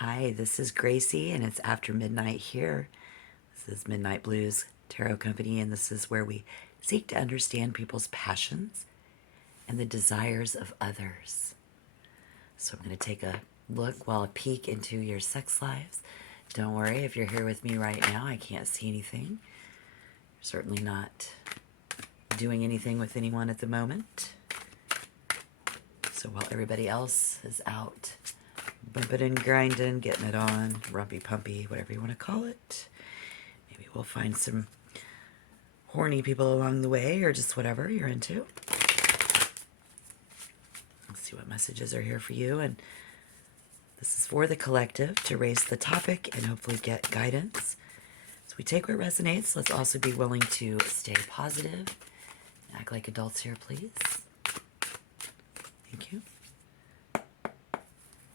Hi, this is Gracie, and it's after midnight here. This is Midnight Blues Tarot Company, and this is where we seek to understand people's passions and the desires of others. So I'm going to take a look, a peek into your sex lives. Don't worry, if you're here with me right now, I can't see anything. You're certainly not doing anything with anyone at the moment. So while everybody else is out bumping and grinding, getting it on, rumpy pumpy, whatever you want to call it, maybe we'll find some horny people along the way, or just whatever you're into. Let's see what messages are here for you. And this is for the collective to raise the topic and hopefully get guidance. So we take what resonates. Let's also be willing to stay positive. Act like adults here, please. Thank you.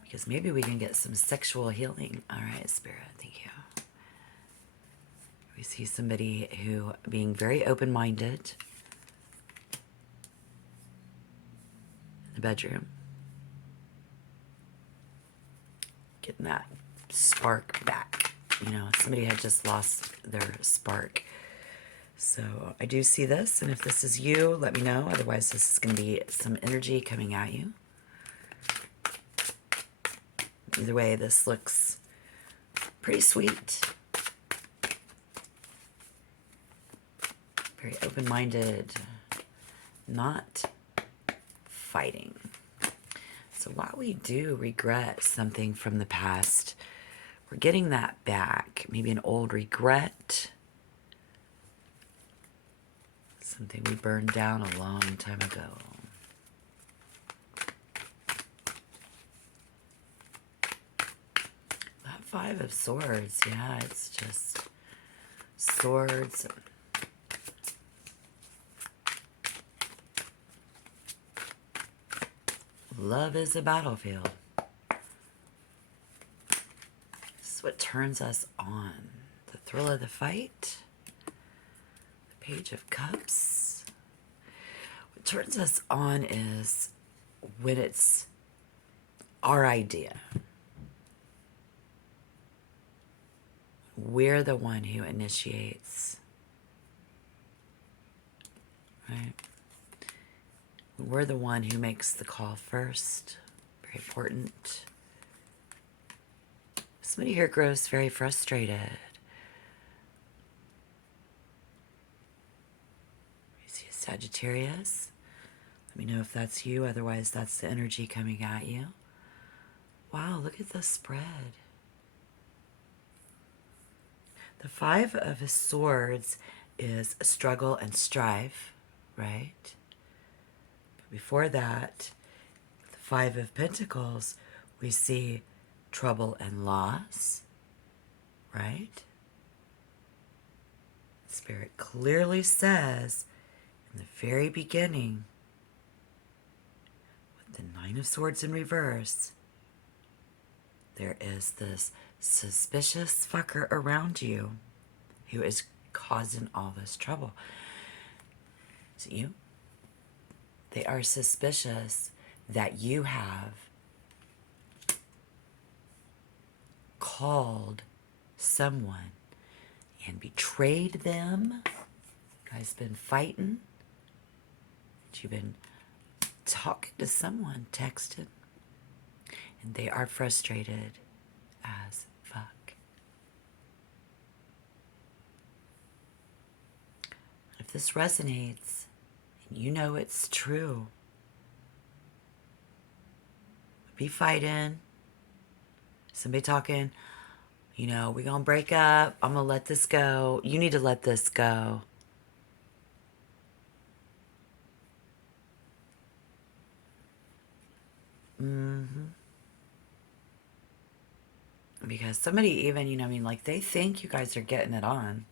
Because maybe we can get some sexual healing. All right, Spirit, thank you. We see somebody who being very open-minded in the bedroom. Getting that spark back. You know, somebody had just lost their spark. So I do see this, and if this is you, let me know. Otherwise, this is going to be some energy coming at you. Either way, this looks pretty sweet. Very open-minded, not fighting. So while we do regret something from the past, we're getting that back. Maybe an old regret. Something we burned down a long time ago. That Five of Swords, yeah, it's just swords. Love is a battlefield. This is what turns us on. The thrill of the fight. The Page of Cups. What turns us on is when it's our idea. We're the one who initiates. Right? We're the one who makes the call first. Very important. Somebody here grows very frustrated. You see a Sagittarius. Let me know if that's you. Otherwise, that's the energy coming at you. Wow, look at the spread. The Five of Swords is struggle and strife, right? Before that, the Five of Pentacles, we see trouble and loss, right? Spirit clearly says in the very beginning, with the Nine of Swords in reverse, there is this suspicious fucker around you who is causing all this trouble. Is it you? They are suspicious that you have called someone and betrayed them. You guys been fighting. You've been talking to someone, texting. And they are frustrated as fuck. If this resonates, you know it's true. Be fighting. Somebody talking, you know, we're going to break up. I'm going to let this go. You need to let this go. Because somebody even, you know, I mean, like, they think you guys are getting it on.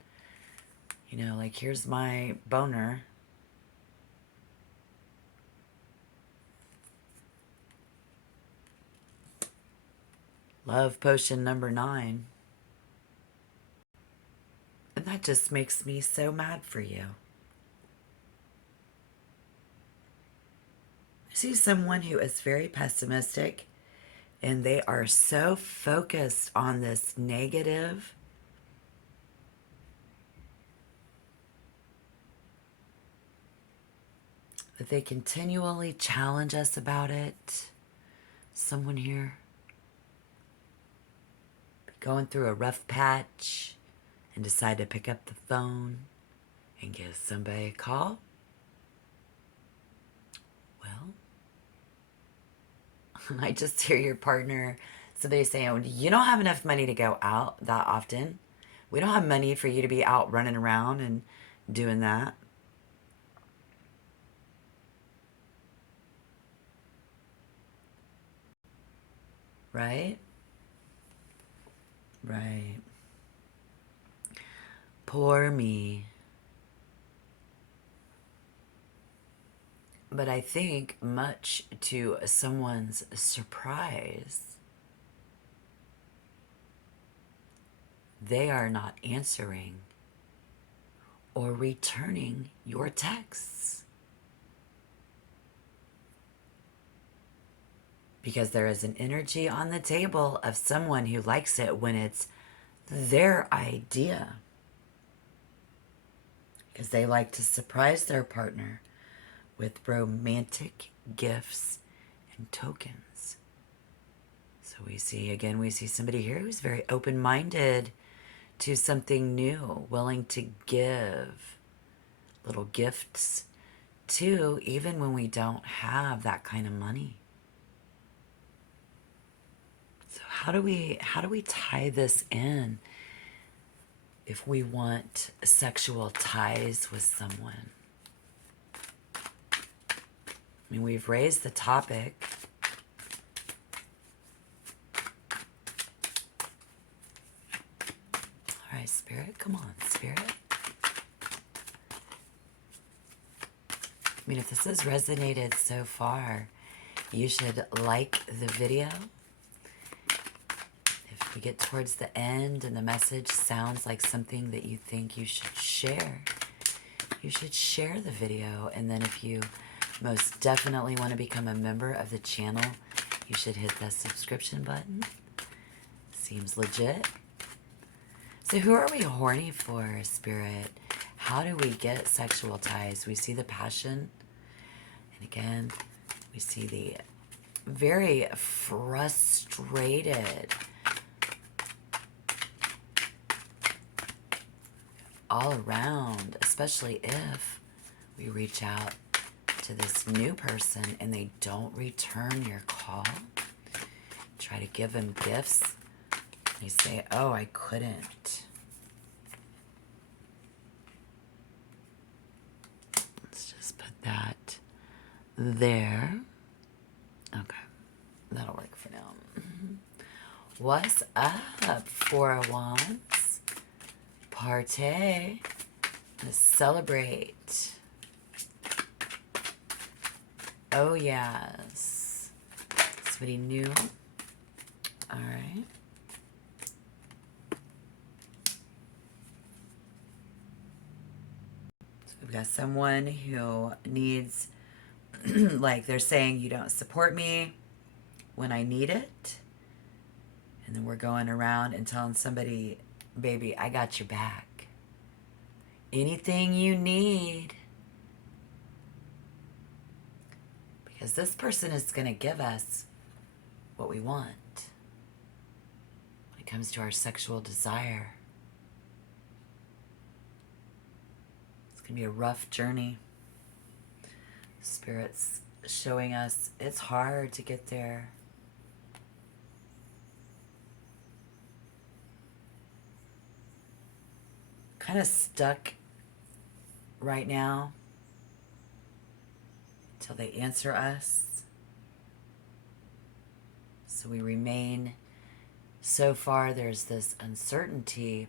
You know, like, here's my boner. Love potion number 9. And that just makes me so mad for you. I see someone who is very pessimistic And they are so focused on this negative that they continually challenge us about it. Someone here going through a rough patch and decide to pick up the phone and give somebody a call. Well, I just hear your partner, somebody saying, "Oh, you don't have enough money to go out that often. We don't have money for you to be out running around and doing that." Right? Right. Poor me. But I think, much to someone's surprise, they are not answering or returning your texts. Because there is an energy on the table of someone who likes it when it's their idea. Because they like to surprise their partner with romantic gifts and tokens. So we see somebody here who's very open-minded to something new, willing to give little gifts too, even when we don't have that kind of money. So how do we tie this in if we want sexual ties with someone? I mean, we've raised the topic. All right, Spirit, come on, Spirit. I mean, if this has resonated so far, you should like the video. If we get towards the end and the message sounds like something that you think you should share the video. And then if you most definitely want to become a member of the channel, you should hit the subscription button. Seems legit. So who are we horny for, Spirit? How do we get sexual ties? We see the passion. And again, we see the very frustrated, all around, especially if we reach out to this new person and they don't return your call. Try to give them gifts. They say, "Oh, I couldn't." Let's just put that there. Okay, that'll work for now. What's up, Four of Wands? Partay. Let's celebrate. Oh, yes. Somebody new. All right. So we've got someone who needs, like they're saying, "You don't support me when I need it." And then we're going around and telling somebody, "Baby, I got your back. Anything you need." Because this person is going to give us what we want when it comes to our sexual desire. It's going to be a rough journey. Spirit's showing us it's hard to get there. Kind of stuck right now until they answer us. So we remain, so far there's this uncertainty,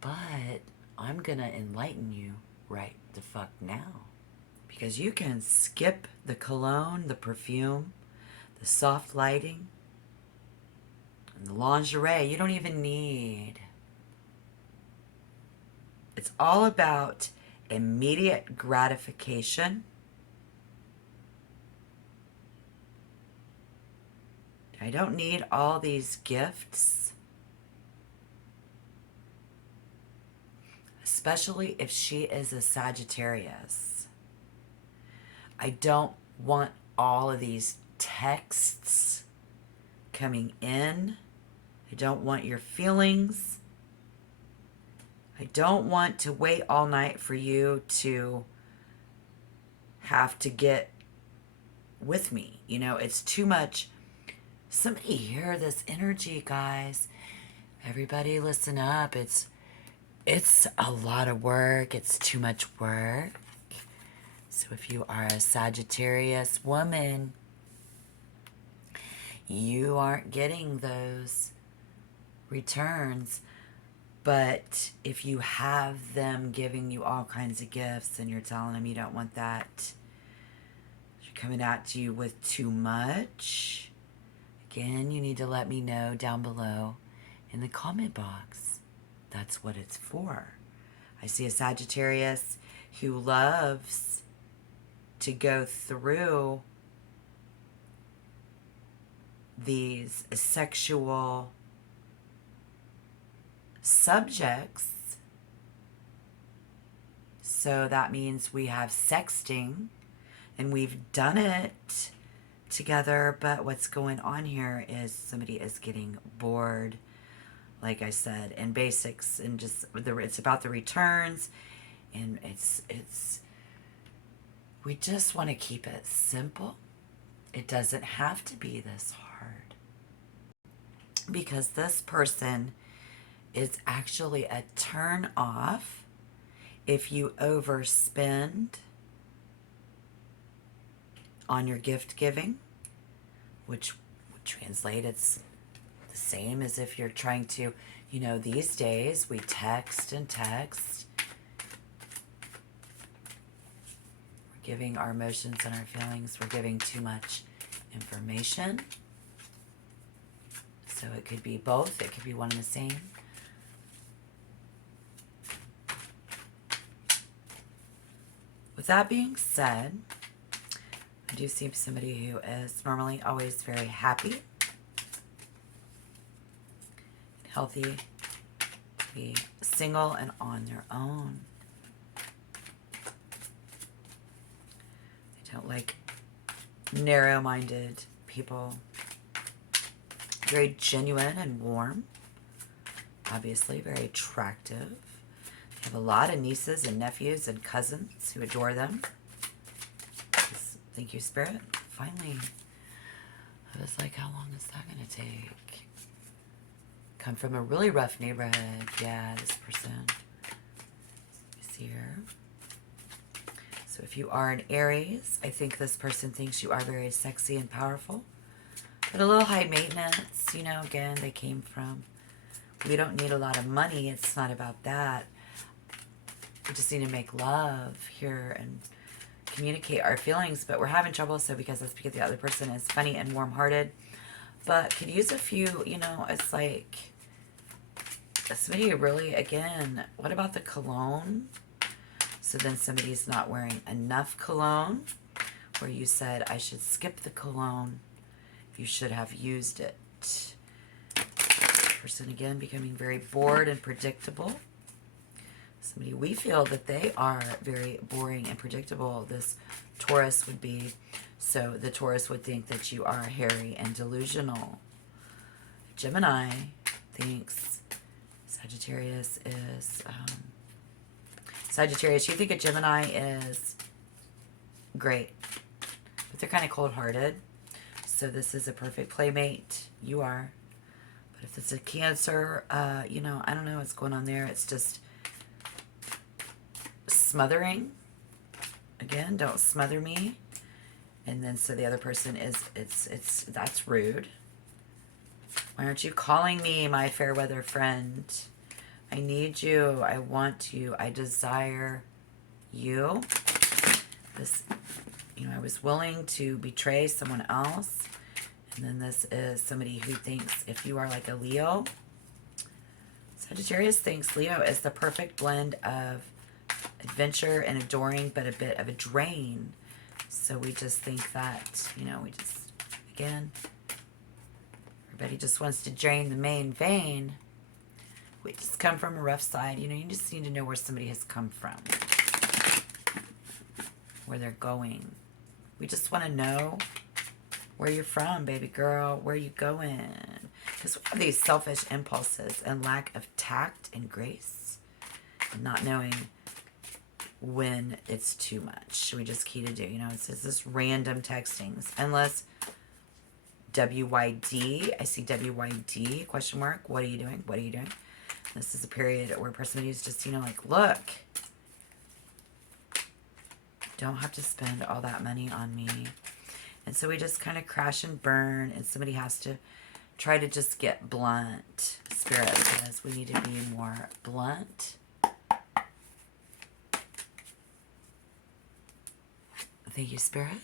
but I'm gonna enlighten you right the fuck now. Because you can skip the cologne, the perfume, the soft lighting, and the lingerie. You don't even need. It's all about immediate gratification. I don't need all these gifts, especially if she is a Sagittarius. I don't want all of these texts coming in. I don't want your feelings. I don't want to wait all night for you to have to get with me. You know, it's too much. Somebody hear this energy, guys. Everybody listen up. It's a lot of work. It's too much work. So if you are a Sagittarius woman, you aren't getting those returns. But if you have them giving you all kinds of gifts and you're telling them you don't want that, you're coming at you with too much, again, you need to let me know down below in the comment box. That's what it's for. I see a Sagittarius who loves to go through these sexual subjects. So that means we have sexting and we've done it together, but what's going on here is somebody is getting bored, like I said, in basics, and just it's about the returns, and it's we just want to keep it simple. It doesn't have to be this hard, because this person is actually a turn off if you overspend on your gift giving, which would translate, it's the same as if you're trying to, you know, these days we text and text. We're giving our emotions and our feelings, we're giving too much information. So it could be both, it could be one and the same. With that being said, I do see somebody who is normally always very happy, healthy, to be single and on their own. They don't like narrow-minded people. Very genuine and warm. Obviously, very attractive. They have a lot of nieces and nephews and cousins who adore them. Thank you, Spirit. Finally. I was like, how long is that going to take? Come from a really rough neighborhood. Yeah, this person is here. So if you are an Aries, I think this person thinks you are very sexy and powerful, but a little high maintenance. You know, again, they came from, we don't need a lot of money. It's not about that. We just need to make love here and communicate our feelings, but we're having trouble. So because that's because the other person is funny and warm-hearted, but could use a few, you know, it's like somebody really, again, what about the cologne? So then somebody's not wearing enough cologne, where you said I should skip the cologne, you should have used it. Person again becoming very bored and predictable. Somebody, we feel that they are very boring and predictable. This Taurus would be. So the Taurus would think that you are hairy and delusional. Gemini thinks Sagittarius is... Sagittarius, you think a Gemini is great, but they're kind of cold-hearted. So this is a perfect playmate. You are. But if it's a Cancer, you know, I don't know what's going on there. It's just... smothering. Again, don't smother me. And then so the other person is, that's rude. Why aren't you calling me, my fair weather friend? I need you. I want you. I desire you. This, you know, I was willing to betray someone else. And then this is somebody who thinks if you are like a Leo. Sagittarius thinks Leo is the perfect blend of adventure and adoring, but a bit of a drain. So we just think that, you know, we just, again, but he just wants to drain the main vein. We just come from a rough side. You know, you just need to know where somebody has come from, where they're going. We just want to know where you're from, baby girl, where you going. Because we have these selfish impulses and lack of tact and grace, and not knowing when it's too much. We just keep to do, you know, it's this random textings. Unless WYD, I see WYD, question mark, what are you doing? What are you doing? This is a period where somebody is just, you know, like, look, don't have to spend all that money on me. And so we just kind of crash and burn, and somebody has to try to just get blunt. Spirit says we need to be more blunt. Thank you, Spirit.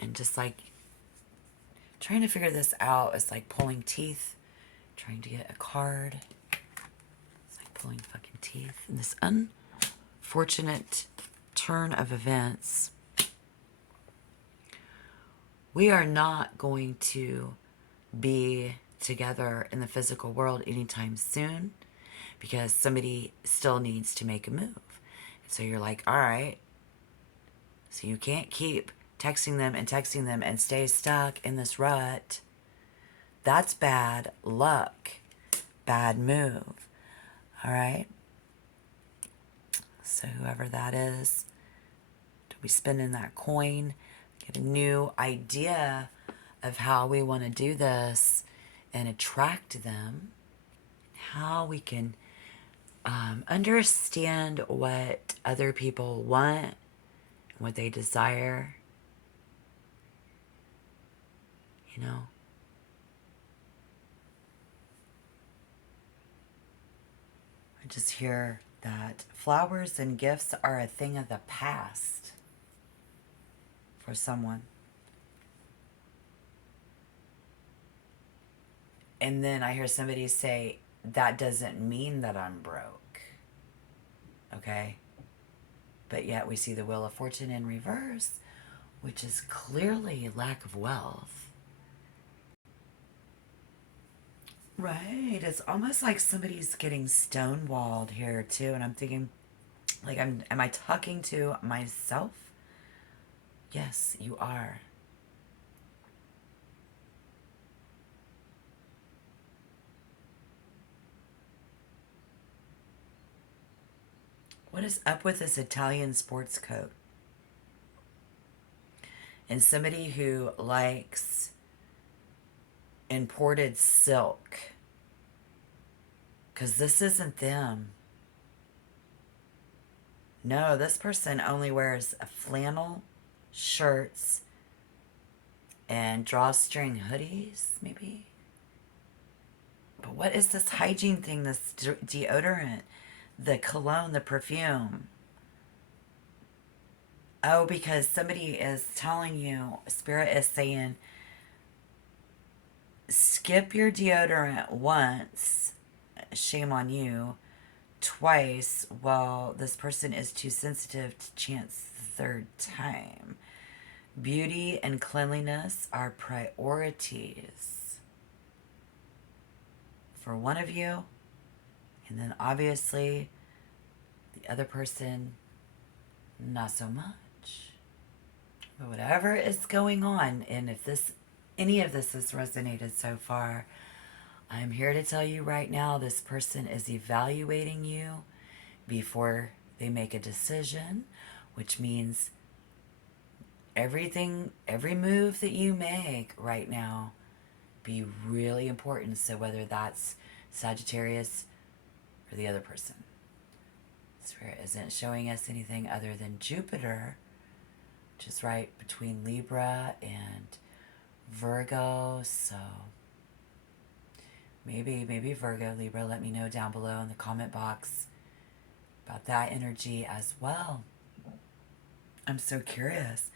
And just like trying to figure this out is like pulling teeth, trying to get a card. It's like pulling fucking teeth. And this unfortunate turn of events, we are not going to be together in the physical world anytime soon because somebody still needs to make a move. And so you're like, all right, so you can't keep texting them and stay stuck in this rut. That's bad luck. Bad move. All right? So whoever that is, don't be spending that coin. Get a new idea of how we want to do this and attract them. How we can understand what other people want, what they desire. You know, I just hear that flowers and gifts are a thing of the past for someone. And then I hear somebody say, that doesn't mean that I'm broke. Okay? But yet we see the Wheel of Fortune in reverse, which is clearly lack of wealth. Right. It's almost like somebody's getting stonewalled here too. And I'm thinking, like, am I talking to myself? Yes, you are. What is up with this Italian sports coat? And somebody who likes imported silk. Because this isn't them. No, this person only wears flannel shirts and drawstring hoodies, maybe. But what is this hygiene thing, this deodorant, the cologne, the perfume? Oh, because somebody is telling you, Spirit is saying, skip your deodorant once, shame on you, twice, well, this person is too sensitive to chance the third time. Beauty and cleanliness are priorities for one of you, and then obviously the other person, not so much. But whatever is going on, and if any of this has resonated so far, I'm here to tell you right now, this person is evaluating you before they make a decision, which means every move that you make right now be really important. So whether that's Sagittarius or the other person, Spirit isn't showing us anything other than Jupiter, which is right between Libra and Virgo. So maybe Virgo, Libra, let me know down below in the comment box about that energy as well. I'm so curious.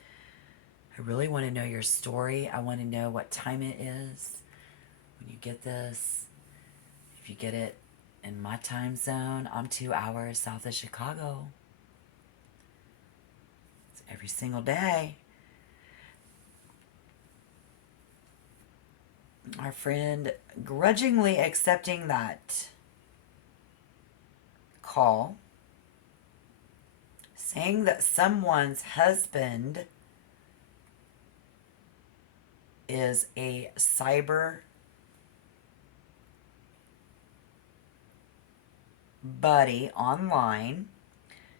I really want to know your story. I want to know what time it is when you get this. If you get it in my time zone, I'm 2 hours south of Chicago. It's every single day. Our friend grudgingly accepting that call, saying that someone's husband is a cyber buddy online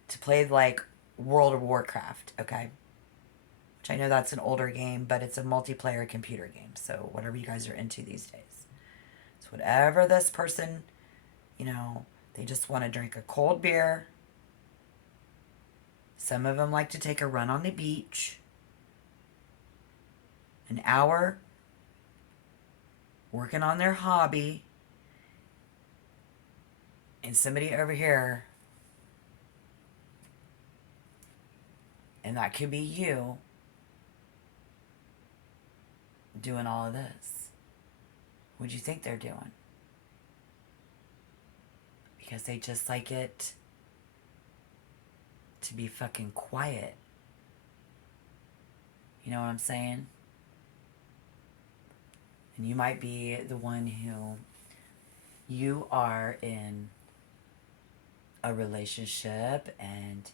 to play like World of Warcraft, okay? Which I know that's an older game, but it's a multiplayer computer game. So whatever you guys are into these days. So whatever this person, you know, they just want to drink a cold beer. Some of them like to take a run on the beach. An hour working on their hobby. And somebody over here, and that could be you, doing all of this. What do you think they're doing? Because they just like it to be fucking quiet. You know what I'm saying? And you might be the one who, you are in a relationship and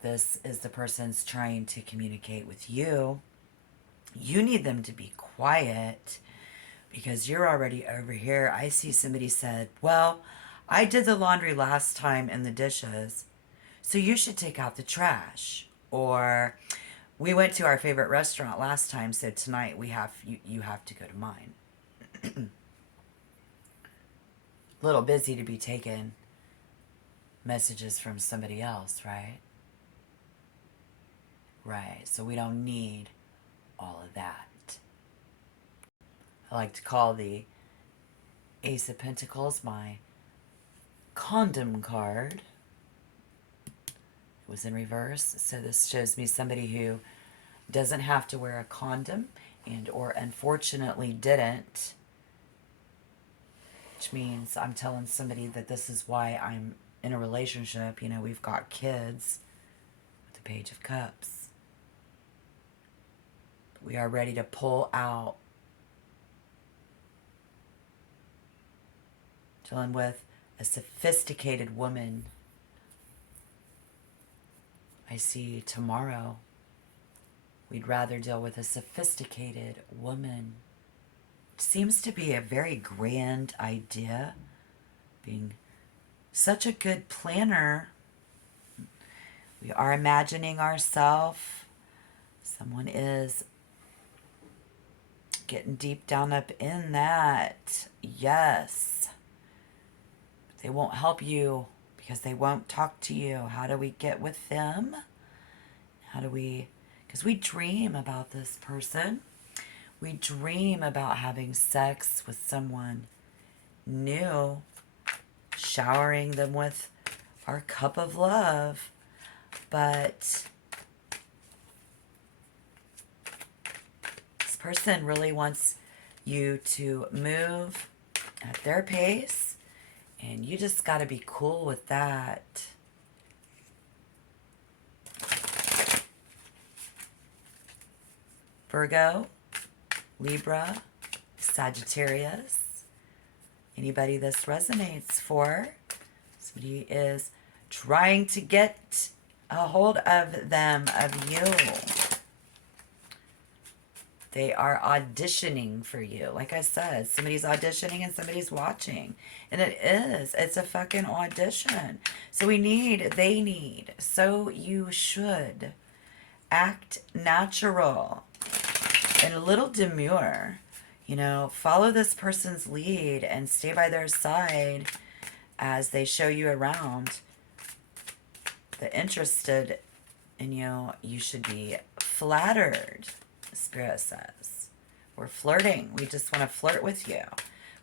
this is the person's trying to communicate with you. You need them to be quiet because you're already over here. I see somebody said, well, I did the laundry last time and the dishes, so you should take out the trash. Or we went to our favorite restaurant last time, so tonight you have to go to mine. A little busy to be taking messages from somebody else, right? Right, so we don't need all of that. I like to call the Ace of Pentacles my condom card. It was in reverse, so this shows me somebody who doesn't have to wear a condom and or unfortunately didn't, which means I'm telling somebody that this is why I'm in a relationship. You know, we've got kids with the Page of Cups. We are ready to pull out. Dealing with a sophisticated woman. I see tomorrow we'd rather deal with a sophisticated woman. It seems to be a very grand idea. Being such a good planner. We are imagining ourselves. Someone is getting deep down up in that. Yes. But they won't help you because they won't talk to you. How do we get with them? How do we... Because we dream about this person. We dream about having sex with someone new. Showering them with our cup of love. But this person really wants you to move at their pace. And you just got to be cool with that. Virgo, Libra, Sagittarius. Anybody this resonates for. Somebody is trying to get a hold of them, of you. They are auditioning for you. Like I said, somebody's auditioning and somebody's watching. And it is. It's a fucking audition. So they need. So you should act natural and a little demure. You know, follow this person's lead and stay by their side as they show you around. They're interested in you. You should be flattered. Spirit says we're flirting. We just want to flirt with you.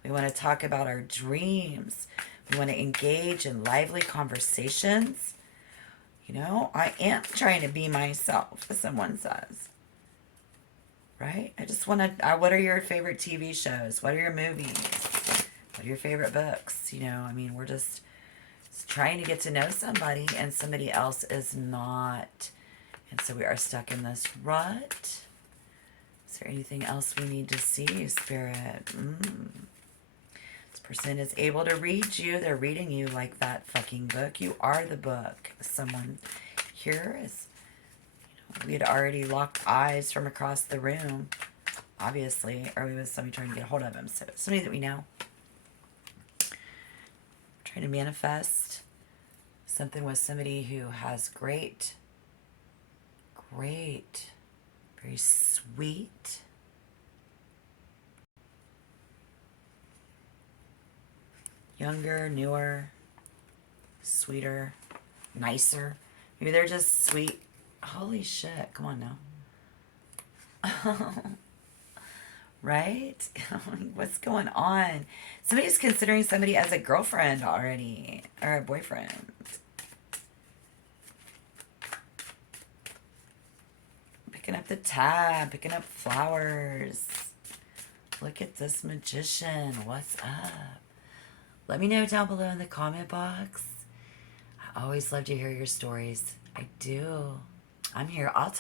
We want to talk about our dreams. We want to engage in lively conversations. You know, I am trying to be myself, as someone says. Right? I just want to, what are your favorite TV shows? What are your movies? What are your favorite books? You know, I mean, we're just trying to get to know somebody and somebody else is not. And so we are stuck in this rut. Is there anything else we need to see, Spirit? This person is able to read you. They're reading you like that fucking book. You are the book. Someone here is, we had already locked eyes from across the room, obviously, or we was somebody trying to get a hold of him. So somebody that we know. Trying to manifest something with somebody who has great, very sweet, younger, newer, sweeter, nicer. Maybe they're just sweet. Holy shit. Come on now. Right? What's going on? Somebody's considering somebody as a girlfriend already, or a boyfriend. Picking up the tab, picking up flowers. Look at this magician. What's up? Let me know down below in the comment box. I always love to hear your stories. I do. I'm here. I'll talk.